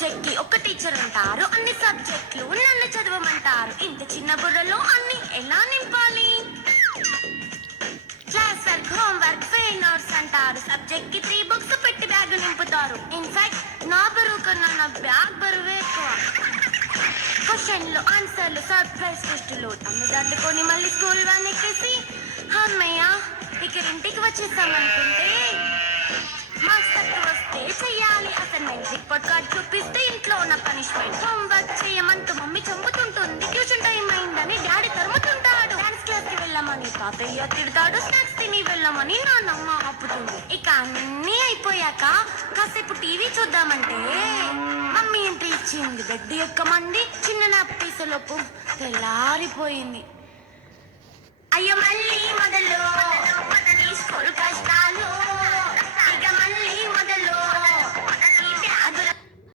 Subject కి ఒక teacher ఉంటారు, అన్ని సబ్జెక్టులు నన్ను చదవమంటారు. ఇంత చిన్న బుర్రలో అన్ని ఎలా నింపాలి? Class work, home work, fail notes అంటారు. సబ్జెక్ట్ కి 3 బుక్స్ పెట్టి బ్యాగ్ నింపుతారు. ఇన్ఫాక్ట్ నా బరువు కన్నా నా బ్యాగ్ బరువే ఎక్కువ. క్వశ్చన్లు, ఆన్సర్లు, సర్ప్రైజ్ టెస్టులు అన్ని దాటుకొని మళ్ళీ స్కూల్ వ్యాన్ ఎక్కేసి అమ్మయ్య ఇక ఇంటికి వచ్చేసామనుకుంటే మార్క్స్ తక్కువ వస్తే చెయ్యాలి అసైన్మెంట్. రిపోర్ట్ కార్డ్ చూపిస్తే ఇంట్లో ఉన్న పనిష్మెంట్. హోంవర్క్ చేయమంటూ మమ్మీ చంపుతుంటుంది. ట్యూషన్ టైం అయిందని డాడీ తరుముతుంటాడు. డాన్స్ క్లాస్ కి వెళ్ళమని తాతయ్య తిడతాడు. స్నాక్స్ తిని వెళ్ళమని నాన్నమ్మ ఆపుతుంది. ఇక అన్నీ అయిపోయాక కాసేపు టీవీ చూద్దామంటే మమ్మీ ఎంట్రీ ఇచ్చింది. బెడ్ ఎక్కమంది. చిన్న నాపీసలోపు తెల్లారిపోయింది. అయ్యో మళ్ళీ మొదలు స్కూల్ కష్టాలు.